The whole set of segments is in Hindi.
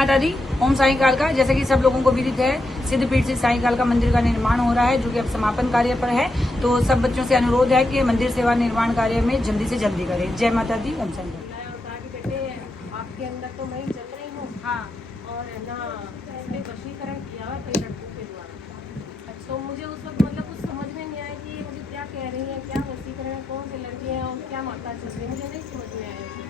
माता दी, ओम साई काल का। जैसे कि सब लोगों को विदित है, सिद्धपीठ से साई काल का मंदिर का निर्माण हो रहा है, जो कि अब समापन कार्य पर है। तो सब बच्चों से अनुरोध है कि मंदिर सेवा निर्माण कार्य में जल्दी से जल्दी करें। जय माता दी, ओम साई काल। बेटे आपके अंदर तो मैं चल रही हूँ। हाँ, और है ना, इसमें वशीकरण किया है कई लड़कों के द्वारा। तो मुझे उस वक्त मतलब कुछ समझ में नहीं आया कि ये मुझे क्या कह रही है, क्या वशीकरण है, कौन से लड़के हैं और क्या माता चल रही है, मुझे नहीं समझ में आया।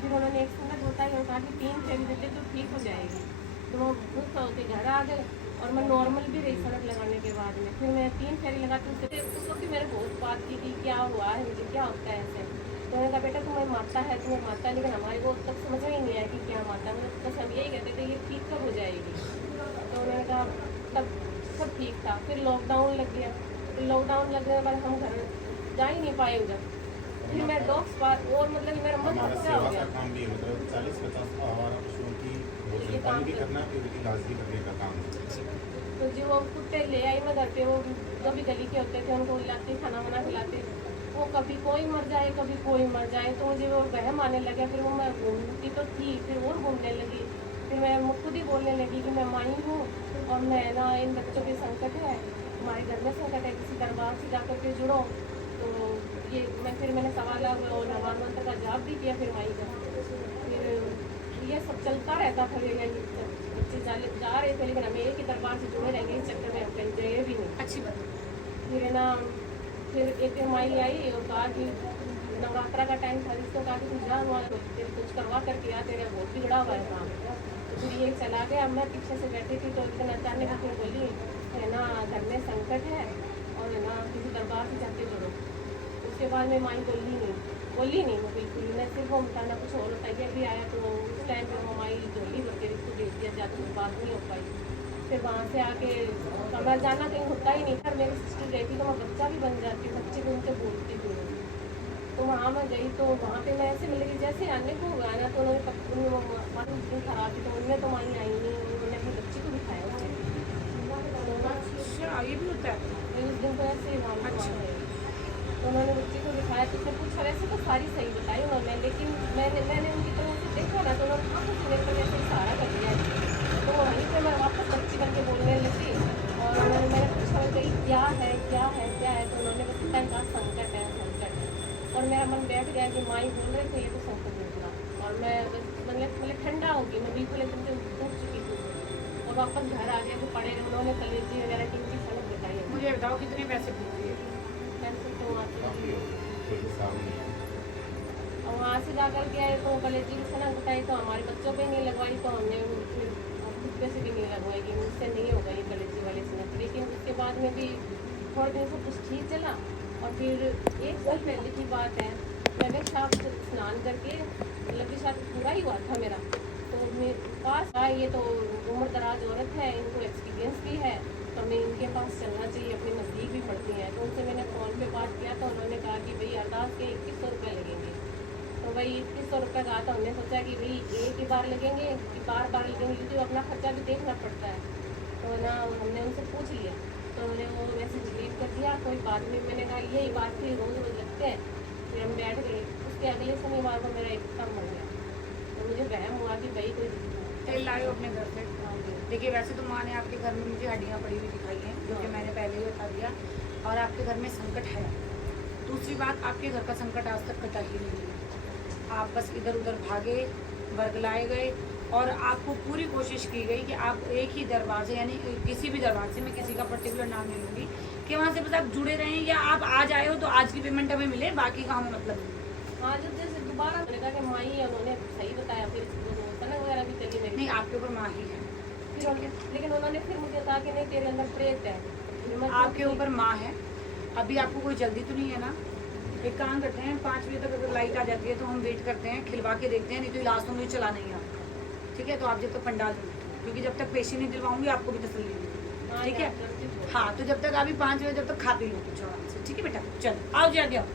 फिर उन्होंने एक संगत बताई और कहा कि 3 फेरी देते तो ठीक हो जाएगी। तो वो खुश होकर घर आ गए और मैं नॉर्मल भी रही सड़क लगाने के बाद में। फिर मैं 3 फेरी लगाती हूँ। उस वक्त मेरे बहुत बात की कि क्या हुआ है, मुझे क्या होता है ऐसे। तो मैंने कहा बेटा तुम्हें माता है, तुम्हें माता, लेकिन हमारे को तब समझ में ही नहीं आया कि क्या माता। मतलब बस हम यही कहते थे ये ठीक कब हो जाएगी। तो मैंने कहा तब सब ठीक था। फिर लॉकडाउन लग गया। फिर लॉकडाउन लगने के बाद हम घर जा ही नहीं पाए उधर। फिर मैं डॉग्स पार और मतलब मेरा मन अच्छा हो गया। काम भी मतलब 40-50 आवारा पशुओं की भोजन भी करना, फिर उनकी इलाज भी करने का काम। तो जो वो कुत्ते ले आई मैं घर पे, वो जो भी गली के होते थे उनको खिलाते, खाना वाना खिलाते। वो कभी कोई मर जाए, कभी कोई मर जाए। तो मुझे वो वहम आने लगा। फिर वो मैं घूमती तो थी, फिर और घूमने लगी। फिर मैं खुद ही बोलने लगी कि मैं माई हूँ और मैं ना इन बच्चों के संकट है, हमारे घर में संकट है, किसी दरबार से जाकर के जुड़ो। तो ये मैंने सवाल और नवान मंत्र का जवाब भी किया फिर माई का। फिर ये सब चलता रहता था। बच्चे जा रहे थे, लेकिन हमें एक ही दरबार से जुड़े रहेंगे, इस चक्कर में हम कहीं गए भी नहीं। अच्छी बात। फिर है ना, फिर एक दिन माई आई और कहा कि नवरात्रा का टाइम था, जिसको कहा कि तू जा वहाँ कुछ करवा करके आ, तेरा बहुत बिगड़ा हुआ है काम। तो फिर ये चला गया। मैं पीछे से बैठी थी तो एक दिन अचानक फिर बोली है ना, घर में संकट है और है ना किसी दरबार से जाके जुड़ो। उसके बाद में माई बोली नहीं वो बिल्कुल। मैं सिर्फ वो बताना कुछ और बताइए भी आया। तो उस टाइम पर वो माई झोली भर के इसको भेज दिया, ज़्यादा बात नहीं हो पाई। फिर वहाँ से आके कमरा जाना कहीं होता ही नहीं था। मेरी सिस्टर गई थी तो मैं बच्चा भी बन जाती, बच्चे को उनसे बोलती थी। तो वहाँ मैं गई तो वहाँ पे मैं ऐसे मिली जैसे आने को हुआ ना। तो उन्होंने दिन खराब थी तो उनमें तो माई आई नहीं, उन्होंने अपनी बच्ची को दिखाया उसे। अच्छा, ये भी होता है। उस दिन तो ऐसे ही तो उन्होंने बच्ची को दिखाया तो सब कुछ वैसे तो सारी सही बताई उन्होंने, लेकिन मैंने उनकी तरह से देखा ना तो उन्होंने हाँ कुछ मेरे पर ऐसे सहारा कर दिया। तो वहीं पर मैं वापस बच्ची बन के बोलने लगी और मैंने पूछा कही क्या है तो उन्होंने बस इतना कहा संकट है। और मेरा मन बैठ गया कि माई बोल रहे थे ये तो संकट निकला। और मैं मतलब ठंडा हो गई, मैं बिल्कुल एकदम से टूट चुकी थी और वापस घर आ गया। तो पड़े उन्होंने कलेजी वगैरह की उनकी सनक बताई। मुझे बताओ कितने पैसे पूछे? और वहाँ से जा कर के आए तो कलेजी की सनक बताई तो हमारे बच्चों पे नहीं लगवाई। तो हमने फिर खुद पे से भी नहीं लगवाएगी, मुझसे नहीं होगा ये कलेजी वाली सनक। लेकिन उसके बाद में भी थोड़े दिन से कुछ ठीक चला। और फिर 1 साल पहले की बात है, मैं शाम से स्नान करके मतलब कि शायद पूरा ही हुआ था मेरा। तो मेरे पास ये तो उम्र दराज औरत है, इनको एक्सपीरियंस भी है, तो हमें इनके पास चलना चाहिए, अपनी नज़दीक भी पड़ती हैं। तो उनसे मैंने फ़ोन पे बात किया तो उन्होंने कहा कि भाई अरदास के 2100 रुपये लगेंगे। तो भाई 2100 रुपये कहा तो हमने सोचा कि भाई एक ही बार लगेंगे कि बार बार लगेंगे, क्योंकि अपना खर्चा भी देखना पड़ता है। तो ना हमने उनसे पूछ लिया तो उन्होंने वो मैसेज डिलीट कर दिया, कोई बात नहीं। मैंने कहा यही बात थी, रोज़ लगते हैं। फिर हम बैठ गए। उसके अगले शनिवार को मेरा एक कम हो गया। तो मुझे वहम हुआ कि भाई कोई तेल लाए हो अपने घर से? देखिए वैसे तो माँ ने आपके घर में मुझे हड्डियाँ पड़ी हुई दिखाई हैं, जो कि मैंने पहले ही बता दिया। और आपके घर में संकट है। दूसरी बात, आपके घर का संकट आज तक कटा ही नहीं है। आप बस इधर उधर भागे, बरगलाए गए और आपको पूरी कोशिश की गई कि आप एक ही दरबार से, यानी किसी भी दरबार से, मैं किसी का पर्टिकुलर नाम नहीं लूँगी, कि वहाँ से बस आप जुड़े रहें या आप आज आए हो तो आज की पेमेंट हमें मिले, बाकी का हमें मतलब नहीं। हाँ, जब जैसे दोबारा मैंने कहा कि माई है, उन्होंने सही बताया। फिर सनक वगैरह भी चली मेरी। नहीं, आपके ऊपर माँ ही है। लेकिन उन्होंने फिर मुझे कहा कि नहीं तेरे अंदर प्रेत है। आपके ऊपर माँ है। अभी आपको कोई जल्दी तो नहीं है ना? एक काम करते हैं, 5 बजे तक अगर लाइट आ जाती है तो हम वेट करते हैं, खिलवा के देखते हैं, नहीं तो इलाज तो मुझे चला नहीं है। ठीक है, तो आप जब तक पंडाल दो, क्योंकि जब तक पेशी नहीं दिलवाऊंगी आपको भी तसल्ली नहीं। ठीक है, हाँ, तो जब तक अभी 5 बजे जब तक खा पी लो कुछ आराम से। ठीक है बेटा, चलो आओ, जा आओ।